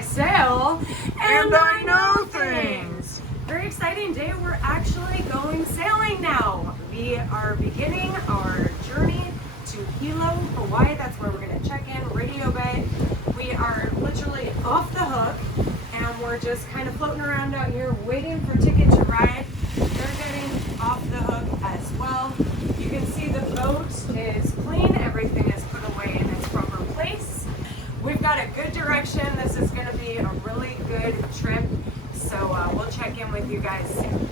I sail And I know things. Very exciting day. We're actually going sailing now. We are beginning our journey to Hilo, Hawaii. That's where we're going to check in, Radio Bay. We are literally off the hook and we're just kind of floating around out here waiting for Ticket to Ride. They're getting off the hook as well. You can see the boat is clean. Everything is put away in its proper place. We've got a good direction. This is going to be a really good trip. So we'll check in with you guys soon.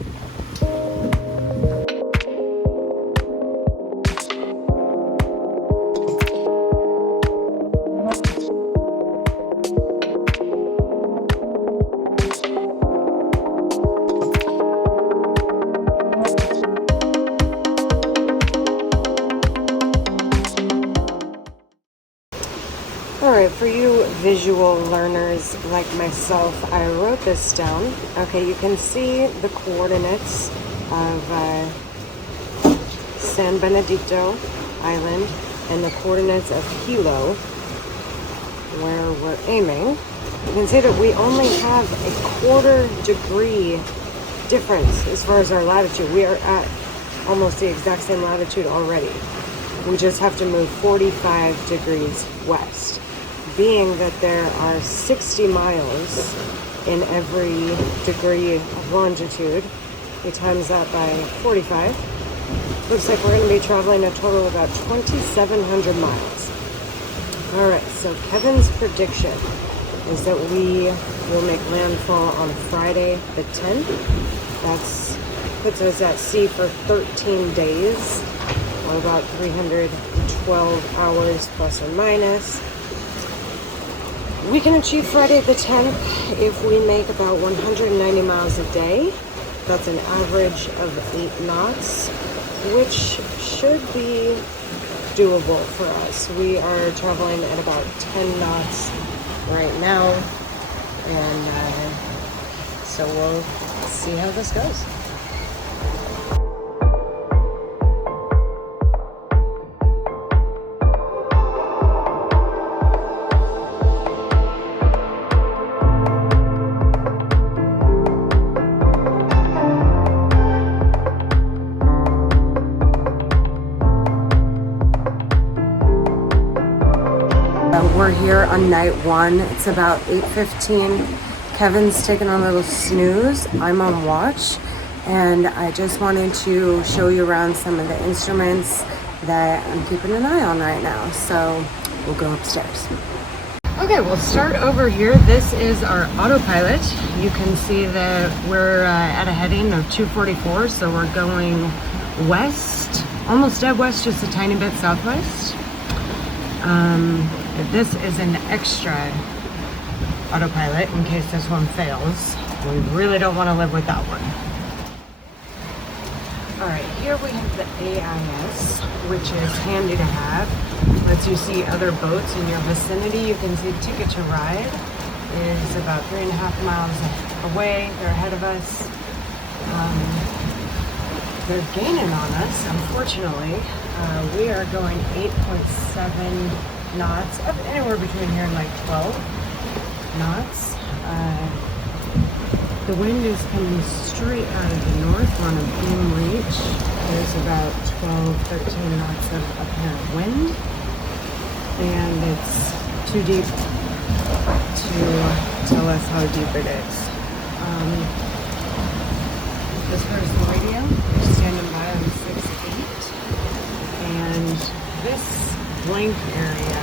Alright, for you visual learners like myself, I wrote this down. Okay, you can see the coordinates of San Benedicto Island and the coordinates of Hilo, where we're aiming. You can see that we only have a 1/4 degree difference as far as our latitude. We are at almost the exact same latitude already. We just have to move 45 degrees west. Being that there are 60 miles in every degree of longitude, we times that by 45. Looks like we're going to be traveling a total of about 2,700 miles. Alright, so Kevin's prediction is that we will make landfall on Friday the 10th. That puts us at sea for 13 days, or about 312 hours plus or minus. We can achieve Friday the 10th if we make about 190 miles a day. That's an average of 8 knots, which should be doable for us. We are traveling at about 10 knots right now, and so we'll see how this goes. We're here on night 1. It's about 8:15. Kevin's taking a little snooze. I'm on watch, and I just wanted to show you around some of the instruments that I'm keeping an eye on right now. So we'll go upstairs. Okay, we'll start over here. This is our autopilot. You can see that we're at a heading of 244, so we're going west, almost dead west, just a tiny bit southwest. This is an extra autopilot in case this one fails. We really don't want to live with that one. Alright, here we have the AIS, which is handy to have. Lets you see other boats in your vicinity. You can see Ticket to Ride is about 3.5 miles away. They're ahead of us. They're gaining on us, unfortunately. We are going 8.7 knots, up anywhere between here and like 12 knots. The wind is coming straight out of the north. We're on a boom reach. There's about 12-13 knots of apparent wind, and it's too deep to tell us how deep it is. As far as the radio, we're standing by on 6.8, and this blank area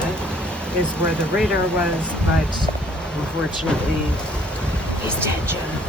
is where the radar was, but unfortunately he's dead, John.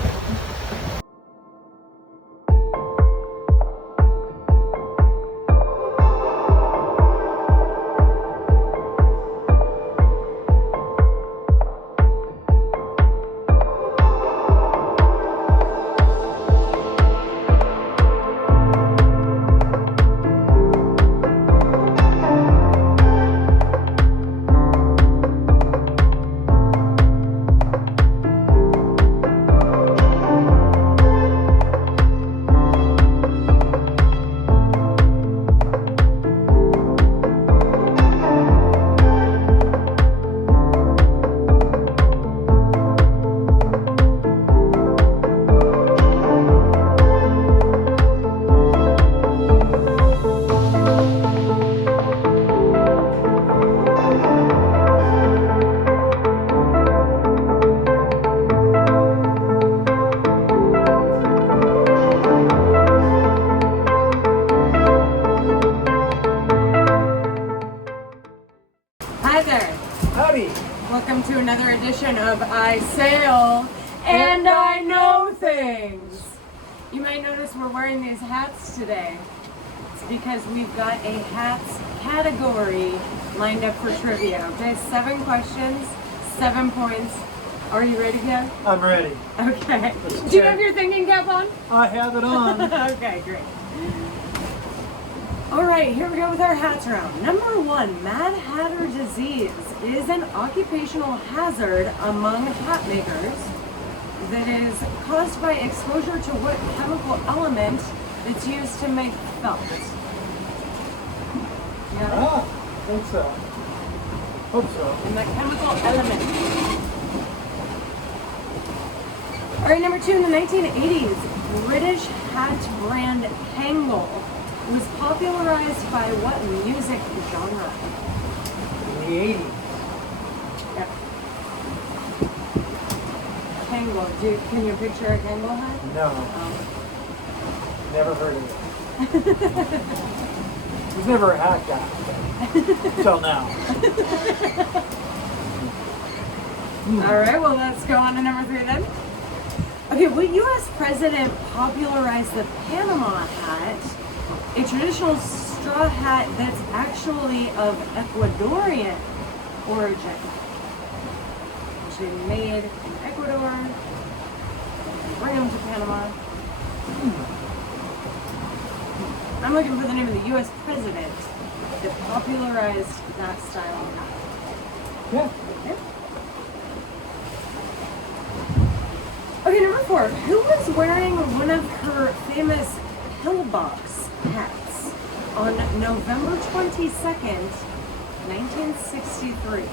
I sail and I know things. You might notice we're wearing these hats today. It's because we've got a hats category lined up for trivia. Okay, 7 questions, 7 points. Are you ready, Kev? I'm ready. Okay. Do you have your thinking cap on? I have it on. Okay, great. All right, here we go with our hats round. Number 1, Mad Hatter disease is an occupational hazard among hat makers that is caused by exposure to what chemical element that's used to make felt? Yeah. Ah, I think so. Hope so. And the chemical element. All right, number 2, in the 1980s, British hat brand Kangol was popularized by what music genre? In the 80s. Yep. Kangol. Can you picture a Kangol hat? No. Never heard of it. Was never a hat guy. Until now. All right, well, let's go on to number 3 then. Okay, what U.S. president popularized the Panama hat, a traditional straw hat that's actually of Ecuadorian origin? Actually made in Ecuador, bring them to Panama. I'm looking for the name of the U.S. president that popularized that style of hat. Yeah. Okay, number 4. Who was wearing one of her famous pillbox hats on November 22nd, 1963?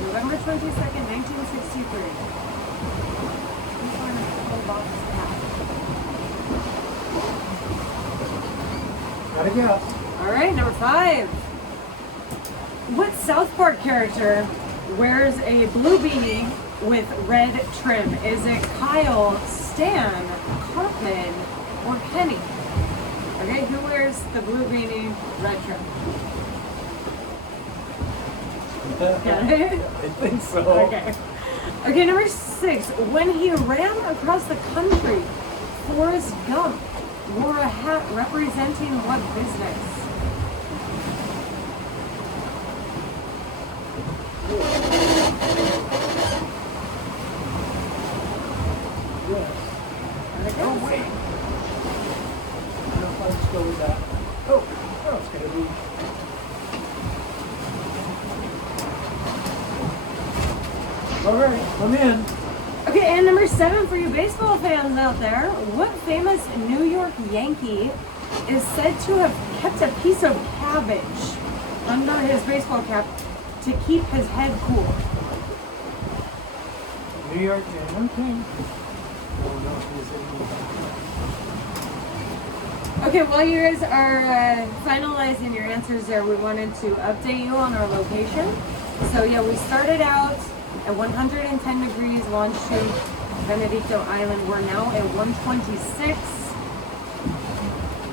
November 22nd, 1963. Who's wearing a pillbox hat? Gotta guess. All right, number 5. What South Park character wears a blue beanie with red trim? Is it Kyle, Stan, Cartman, or Kenny? Okay, who wears the blue beanie, red trim? I think so. Okay. Okay, number 6. When he ran across the country, Forrest Gump wore a hat representing what business? Yes. Oh, wait. I don't know if I just go with that. Oh, it's going to be. All right, I'm in. Okay, and number 7 for you baseball fans out there. What famous New York Yankee is said to have kept a piece of cabbage under his baseball cap to keep his head cool? New York, okay. Oh, no, Okay, while you guys are finalizing your answers there, we wanted to update you on our location. So yeah, we started out at 110 degrees longitude, Benedicto Island. We're now at 126,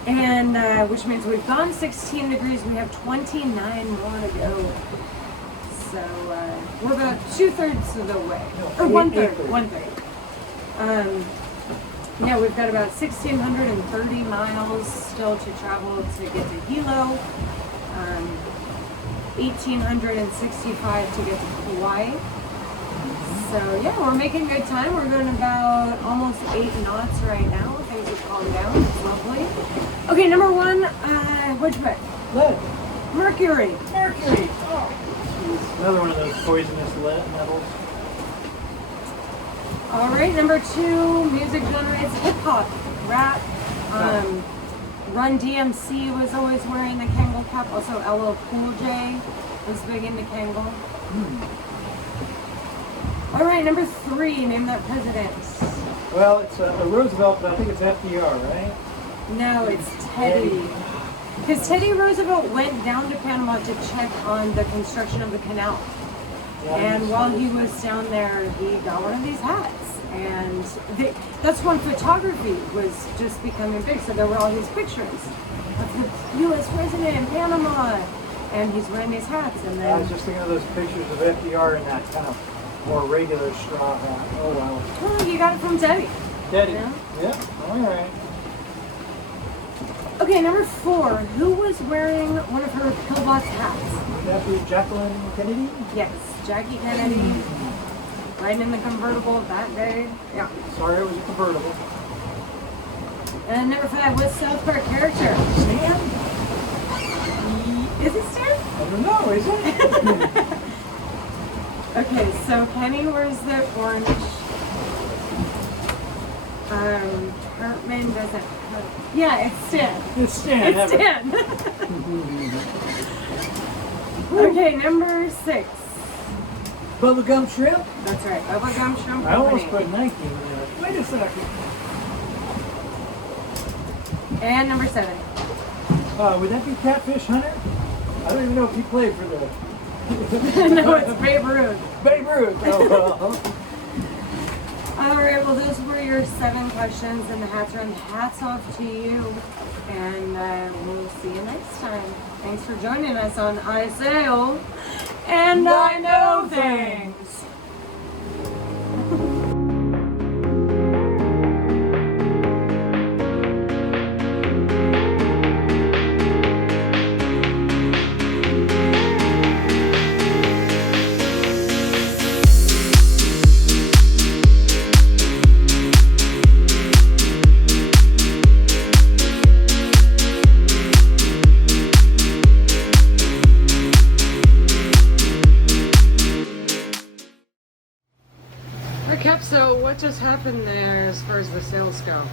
and which means we've gone 16 degrees. We have 29 more to go. So we're about 2/3 of the way, or 1/3. 1/3. Yeah, we've got about 1,630 miles still to travel to get to Hilo. 1,865 to get to Kauai. So yeah, we're making good time. We're going about almost 8 knots right now. Things have calmed down. It's lovely. Okay, number 1, what'd you pick? Lead. Mercury. Mercury. Oh. Jeez. Another one of those poisonous lead metals. All right, number 2, music genre is hip hop, rap. Run DMC was always wearing the Kangol cap. Also, LL Cool J was big into Kangol. All right, number 3, name that president. Well, it's a Roosevelt, but I think it's FDR, right? No, it's Teddy. Because Teddy Roosevelt went down to Panama to check on the construction of the canal. Yeah, And while he was down there, he got one of these hats. And that's when photography was just becoming big. So there were all these pictures of the U.S. president in Panama, and he's wearing these hats. And then I was just thinking of those pictures of FDR in that kind of more regular straw hat. Oh wow. Well, you got it from Debbie. Daddy. Yeah. Yeah. All right. Okay, number 4. Who was wearing one of her pillbox hats? Would that be Jacqueline Kennedy? Yes, Jackie Kennedy. Riding in the convertible that day. Yeah. Sorry, it was a convertible. And number 5, what South Park character? Stan? Is it Stan? I don't know. Is it? Okay, so Penny wears the orange. Hartman doesn't. Yeah, it's Stan. It's Stan. It's Stan. Okay, number 6. Bubblegum shrimp? That's right, bubblegum shrimp. I almost company. put Nike in there. Wait a second. And number 7. Would that be Catfish Hunter? I don't even know if he played for the No, it's Babe Ruth. Babe Ruth. Oh, well. All right, well, those were your 7 questions in the hats round. Hats off to you, and we'll see you next time. Thanks for joining us on I Sail and I Know Things. Recap, so what just happened there as far as the sails go?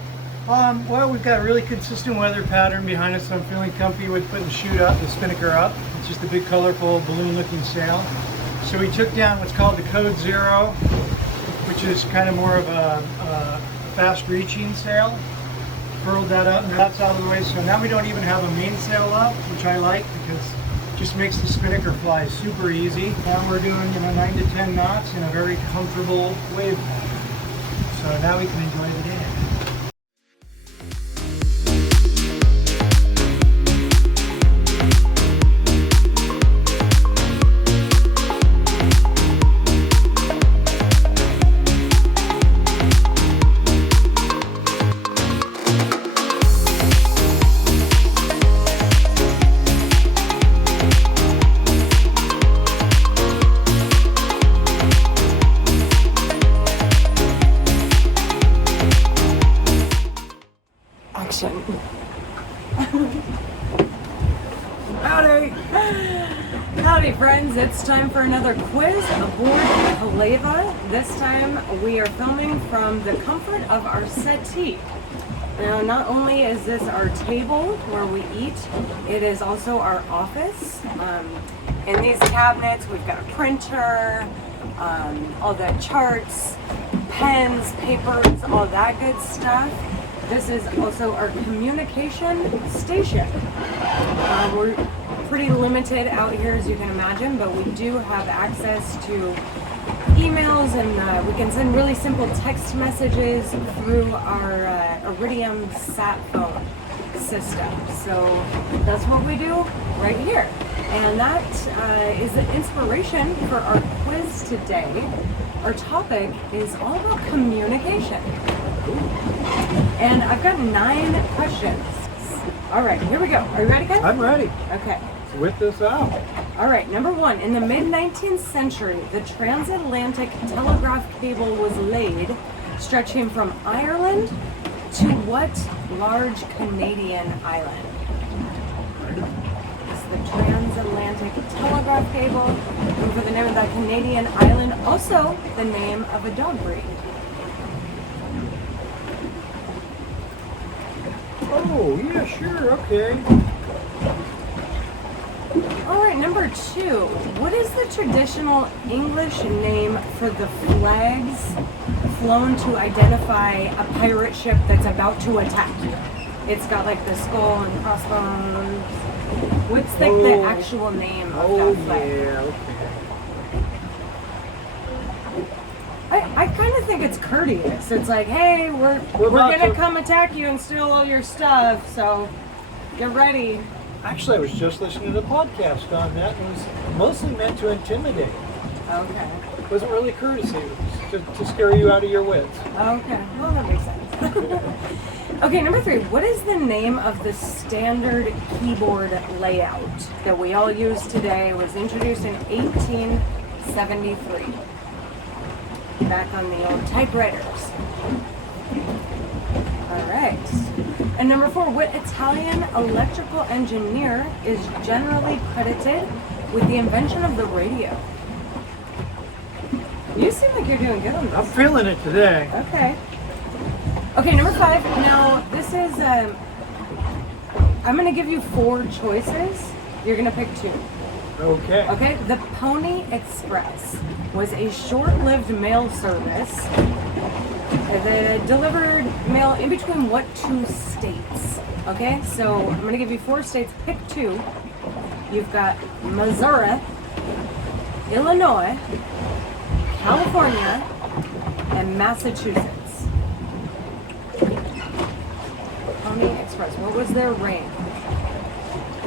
Well, we've got a really consistent weather pattern behind us, so I'm feeling comfy with putting the chute up, the spinnaker up. It's just a big, colorful, balloon-looking sail. So we took down what's called the Code 0, which is kind of more of a fast-reaching sail. Furled that up, and that's out of the way. So now we don't even have a mainsail up, which I like because it just makes the spinnaker fly super easy. Now we're doing 9 to 10 knots in a very comfortable wave pattern. So now we can enjoy the day. Action. Howdy! Howdy friends, it's time for another quiz aboard Kaleva. This time we are filming from the comfort of our settee. Now not only is this our table where we eat, it is also our office. In these cabinets we've got a printer, all the charts, pens, papers, all that good stuff. This is also our communication station. We're pretty limited out here, as you can imagine, but we do have access to emails, and we can send really simple text messages through our Iridium sat phone system. So that's what we do right here. And that is the inspiration for our quiz today. Our topic is all about communication. And I've got 9 questions. All right, here we go. Are you ready, guys? I'm ready. Okay. Let's whip this out. All right, number 1. In the mid-19th century, the transatlantic telegraph cable was laid, stretching from Ireland to what large Canadian island? It's the transatlantic telegraph cable, and for the name of that Canadian island, also the name of a dog breed. Oh, yeah, sure, okay. All right, number 2. What is the traditional English name for the flags flown to identify a pirate ship that's about to attack? It's got like the skull and crossbones. What's like the actual name of that flag? Yeah, okay. I kind of think it's courteous. It's like, hey, we're about gonna to- come attack you and steal all your stuff, so get ready. Actually, I was just listening to the podcast on that. It was mostly meant to intimidate. Okay. It wasn't really courtesy. It was to scare you out of your wits. Okay. Well, that makes sense. Okay, number 3. What is the name of the standard keyboard layout that we all use today? It was introduced in 1873. Back on the old typewriters. All right. And number 4, what Italian electrical engineer is generally credited with the invention of the radio? You seem like you're doing good on I'm this. feeling it today. Okay. Okay, number 5. Now, this is, I'm going to give you 4 choices. You're going to pick 2. Okay. Okay, the Pony Express was a short-lived mail service that delivered mail in between what 2 states? Okay, so I'm going to give you 4 states. Pick 2. You've got Missouri, Illinois, California, and Massachusetts. Pony Express. What was their rank?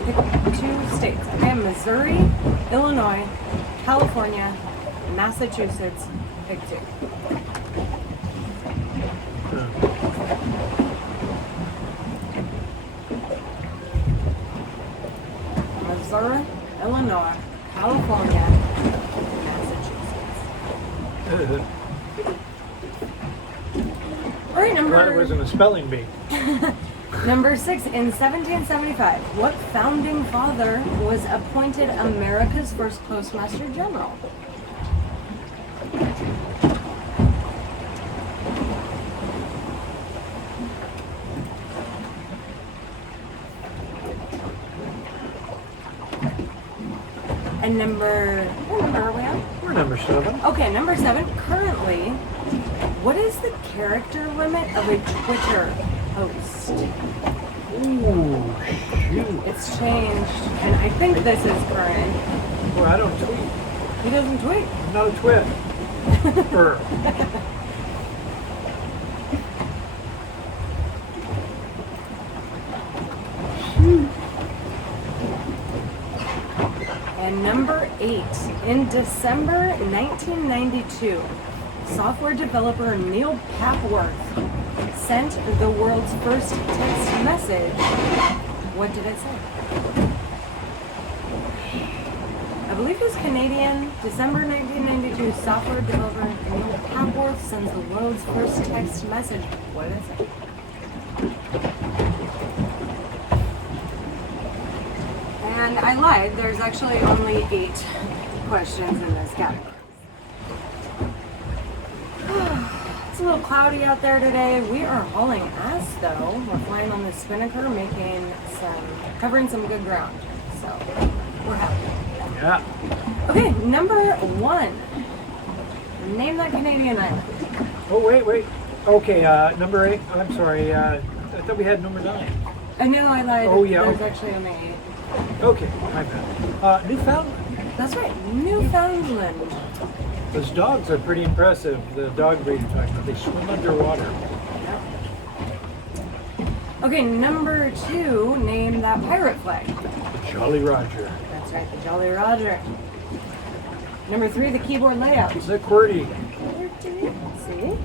Pick 2 states. Okay, Missouri, Illinois, California, Massachusetts. Pick 2. Missouri, Illinois, California, Massachusetts. All right, Glad it wasn't a spelling bee. Number 6, in 1775, what founding father was appointed America's first Postmaster General? And what number are we on? We're number 7. Okay, number 7. Currently, what is the character limit of a Twitter post? Ooh, shoot. It's changed, and I think this is current. Boy, I don't tweet. He doesn't tweet. I'm not a twit. And number 8, in December 1992, software developer Neil Papworth sent the world's first text message. What did it say? I believe he was Canadian. December 1992, software developer Neil Papworth sends the world's first text message. What did it say? And I lied. There's actually only 8 questions in this category. It's a little cloudy out there today. We are hauling ass though. We're flying on the spinnaker, covering some good ground. So we're happy. Yeah. Okay, number 1. Name that Canadian island. Oh, wait. Okay, number 8. I'm sorry. I thought we had number 9. I know I lied. Oh, yeah, There's okay. actually only 8. Okay, my bad. Newfoundland. That's right, Newfoundland. Those dogs are pretty impressive. The dog breed, in fact, they swim underwater. Okay, number 2. Name that pirate flag. Jolly Roger. That's right, the Jolly Roger. Number 3, the keyboard layout. The QWERTY. See?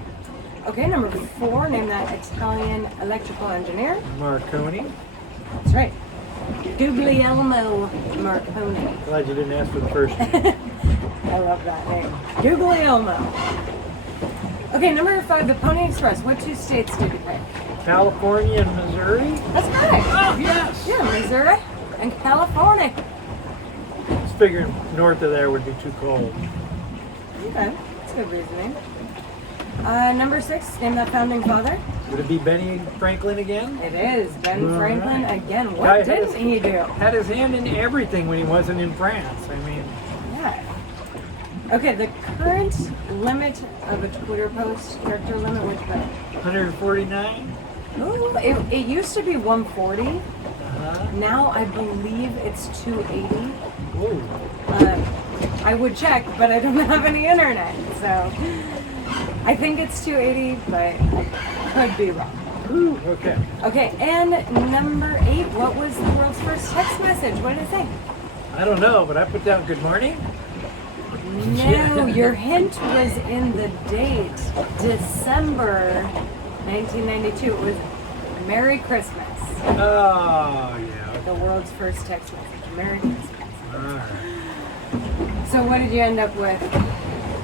Okay, number 4, name that Italian electrical engineer. Marconi. That's right. Guglielmo Marconi. Glad you didn't ask for the first name. I love that name. Guglielmo. Okay, number 5, the Pony Express. What 2 states did you pick? California and Missouri. That's correct. Oh, yes. Yeah, Missouri and California. I was figuring north of there would be too cold. Okay, that's good reasoning. Number 6, name that founding father. Would it be Benny Franklin again? It is Ben All Franklin right. again. Guy What had didn't his- he do? Had his hand in everything when he wasn't in France. I mean, Yeah. Okay, the current limit of a Twitter post, character limit, which one? 149. Oh, it used to be 140. Uh-huh. Now I believe it's 280. Whoa. I would check, but I don't have any internet, so I think it's 280, but I could be wrong. Ooh, okay. Okay, and number 8, what was the world's first text message? What did it say? I don't know, but I put down good morning. No, your hint was in the date. December 1992. It was Merry Christmas. Oh, yeah. The world's first text message. Merry Christmas. All right. So what did you end up with?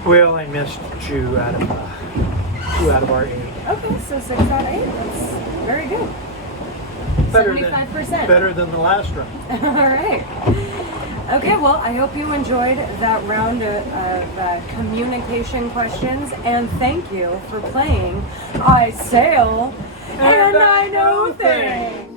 Well, I missed 2 out of our 8. Okay, so 6 out of 8. That's very good. Better 75%. Better than the last round. All right. Okay, well, I hope you enjoyed that round of communication questions, and thank you for playing I Sail and I Know Things.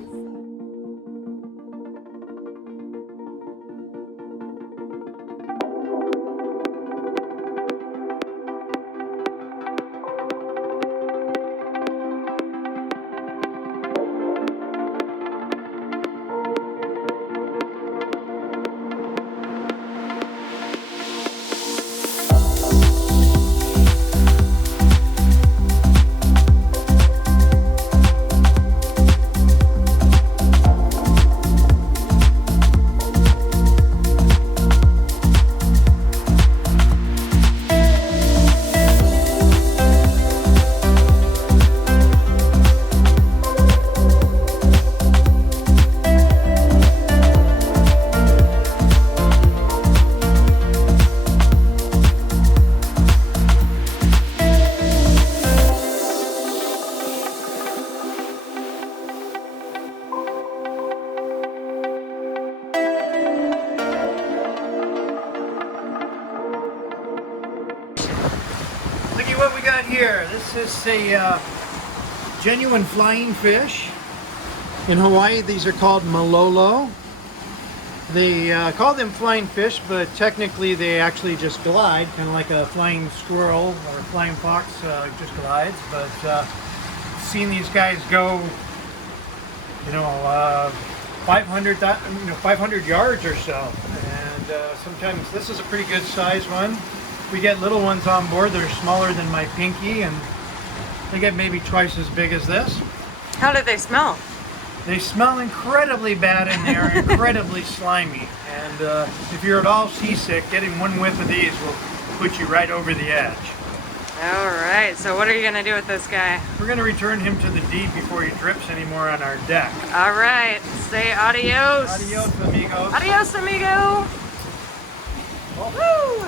Look at what we got here. This is a genuine flying fish. In Hawaii, these are called malolo. They call them flying fish, but technically they actually just glide, kind of like a flying squirrel or a flying fox just glides. But seen these guys go, 500 yards or so, and sometimes this is a pretty good size one. We get little ones on board. They're smaller than my pinky, and they get maybe twice as big as this. How do they smell? They smell incredibly bad, and they are incredibly slimy. And if you're at all seasick, getting one whiff of these will put you right over the edge. All right, so what are you gonna do with this guy? We're going to return him to the deep before he drips anymore on our deck. All right, say adios. Adios, amigos. Adios, amigo. Woo!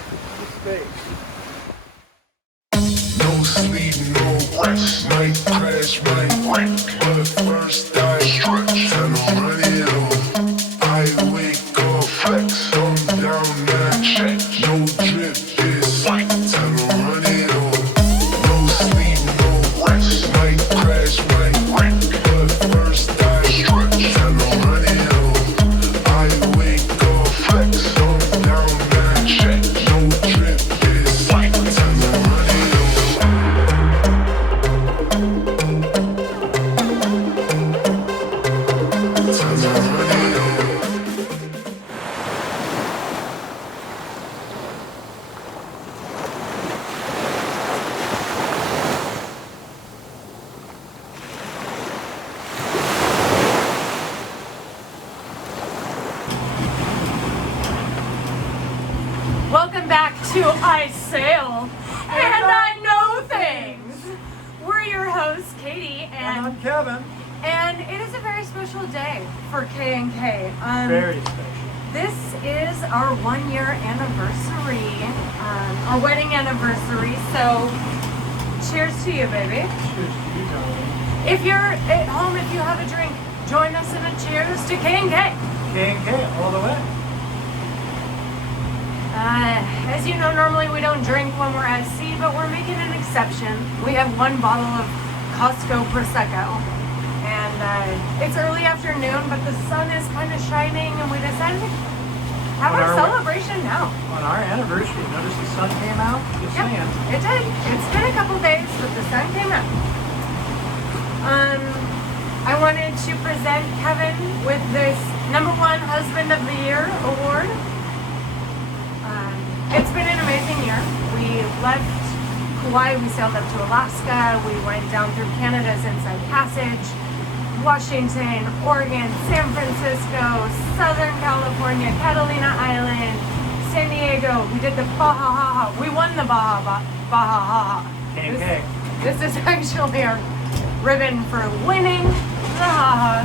No sleep, no rest, might crash, might wreck. But first I stretch, and I'm ready to. I wake up flex, come down and check. No drip is sight, and I'm ready to. No sleep, no rest, might crash, might wreck. But first I stretch, and I'm ready to. I wake up flex, come down and check. No drip is sight, and I'm ready to. Welcome back to I Sail and I Know Things. We're your hosts, Katie, And and I'm Kevin. it is a very special day for K&K. Very special. This is our 1-year anniversary, our wedding anniversary. So, cheers to you, baby. Cheers to you, darling. If you're at home, if you have a drink, join us in a cheers to K&K. K&K all the way. As you know, normally we don't drink when we're at sea, but we're making an exception. We have 1 bottle of Costco Prosecco. And it's early afternoon, but the sun is kind of shining, and we decided to have our celebration now. On our anniversary, notice the sun came out? Just Yep, saying. it did. It's been a couple days, but the sun came out. I wanted to present Kevin with this #1 Husband of the Year award. It's been an amazing year. We left Hawaii, we sailed up to Alaska, we went down through Canada's Inside Passage, Washington, Oregon, San Francisco, Southern California, Catalina Island, San Diego. We did the Baja Ha. We won the Baja Ha. Okay. This is actually our ribbon for winning the Ha.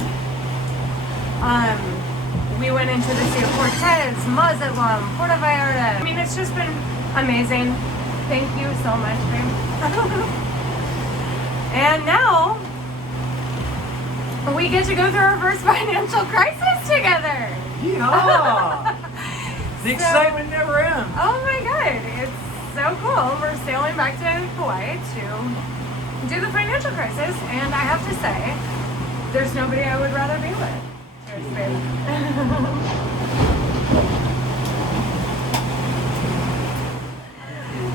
We went into the Sea of Cortez, Mazatlan, Puerto Vallarta. I mean, it's just been amazing. Thank you so much, babe. And now we get to go through our first financial crisis together. Yeehaw! The excitement never ends. Oh my god, it's so cool. We're sailing back to Hawaii to do the financial crisis, and I have to say, there's nobody I would rather be with. Cheers, babe.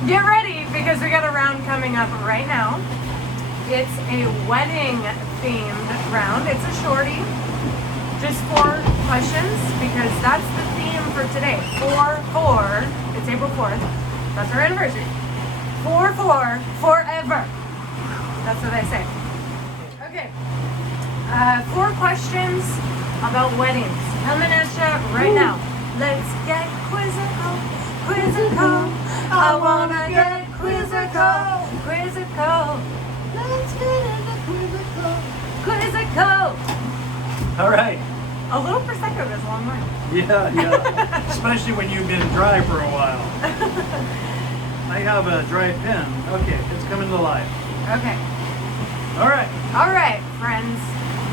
Get ready, because we got a round coming up right now. It's a wedding themed round. It's a shorty. Just 4 questions, because that's the theme for today. 4-4. It's April 4th. That's our anniversary. 4-4 forever. That's what I say. Okay. 4 questions about weddings. Coming at you right now. Let's get quizzical. Quizzical. I wanna get quizzical. Quizzical. Let's get into quizzical. Quizzical. All right. A little Prosecco goes a long way. Yeah. Especially when you've been dry for a while. I have a dry pen. Okay, it's coming to life. Okay. All right. All right, friends.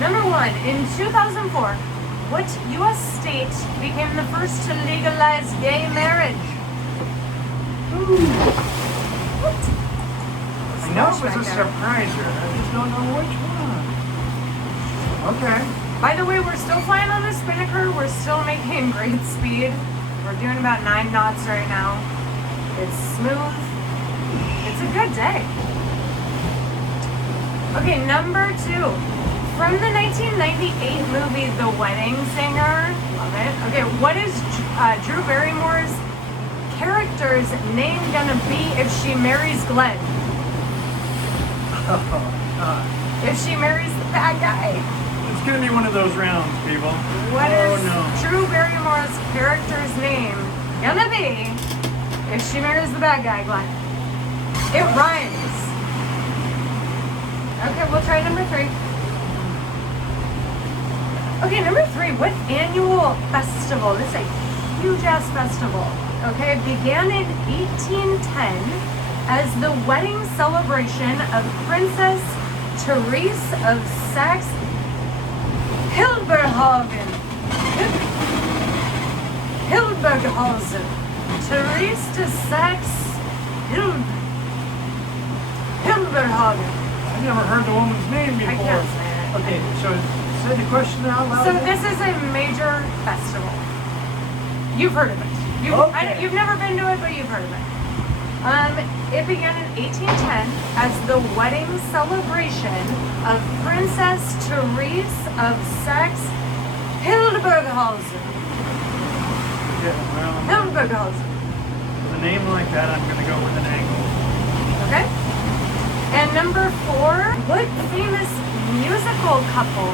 Number 1, in 2004, what U.S. state became the first to legalize gay marriage? I know it was a surpriser. I just don't know which one. Okay. By the way, we're still flying on the spinnaker. We're still making great speed. We're doing about 9 knots right now. It's smooth. It's a good day. Okay, number 2. From the 1998 movie The Wedding Singer. Love it. Okay, what is Drew Barrymore's character's name gonna be if she marries Glenn? If she marries the bad guy. It's gonna be one of those rounds, people. What is no. Drew Barrymore's character's name gonna be if she marries the bad guy, Glenn? It rhymes. Okay, we'll try number 3. Okay, number 3, what annual festival, this is a huge ass festival, okay, began in 1810 as the wedding celebration of Princess Therese of Saxe-Hildburghausen. Hildburghausen. Therese de Saxe-Hildburghausen. I've never heard the woman's name before. I can't say it. Okay, so say the question out loud. So this is a major festival. You've heard of it. You've never been to it, but you've heard of it. It began in 1810 as the wedding celebration of Princess Therese of Saxe-Hildburghausen. Yeah, well, Hildburghausen. with a name like that, I'm going to go with an angle. Okay. And number 4, what famous musical couple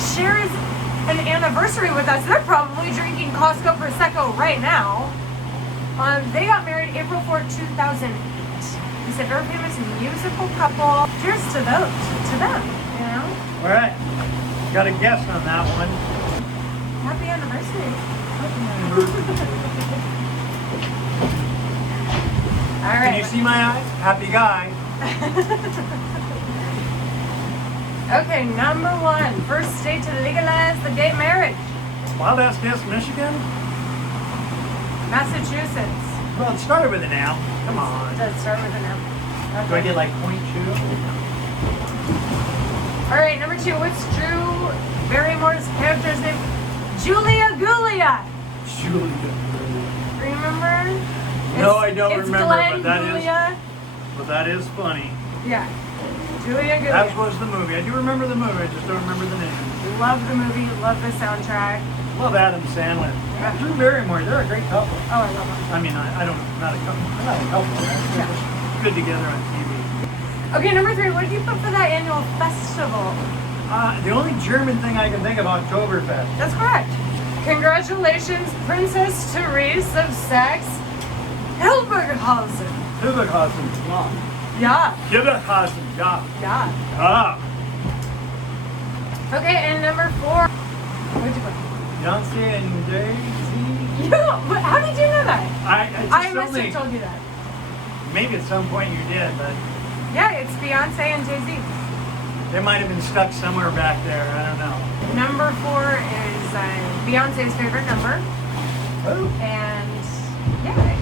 shares an anniversary with us? They're probably drinking Costco Prosecco right now. They got married April 4, 2008. It's a very famous musical couple. Cheers to them, you know? All right. Got a guess on that one. Happy anniversary. All right. Can you see my eyes? Happy guy. Okay, number 1, first state to legalize the gay marriage. Wild ass guess, Michigan? Massachusetts. Well, it started with an L. Come on. Does start with an M. Do I get like 0.2? All right, number 2. What's Drew Barrymore's character's name? Julia Gulia. Julia. Remember? No, I don't it's remember, Glenn but Gulia. that is funny. Yeah. Julia Gulia. That was the movie. I do remember the movie. I just don't remember the name. Love the movie. Love the soundtrack. Love Adam Sandler. Yeah. Drew Barrymore. They're a great couple. Oh, I love them. I mean, I don't. Not a couple. Not a couple. Right? Yeah. good together on TV. Okay, number 3, what did you put for that annual festival? The only German thing I can think of, Oktoberfest. That's correct. Congratulations, Princess Therese of Saxe-Hildburghausen. Hildburghausen, ja. Yeah, Hildburghausen, ja. yeah. Ah. Okay, and number 4, what did you put? Beyonce and Jay-Z. How did you know that? I just must only, have told you that. maybe at some point you did, but Yeah, it's Beyonce and Jay-Z. they might have been stuck somewhere back there. I don't know. Number 4 is Beyonce's favorite number. Oh. And yeah,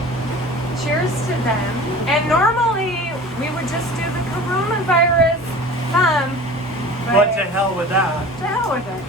cheers to them. And normally we would just do the coronavirus thumb. But What to hell with that? to hell with it.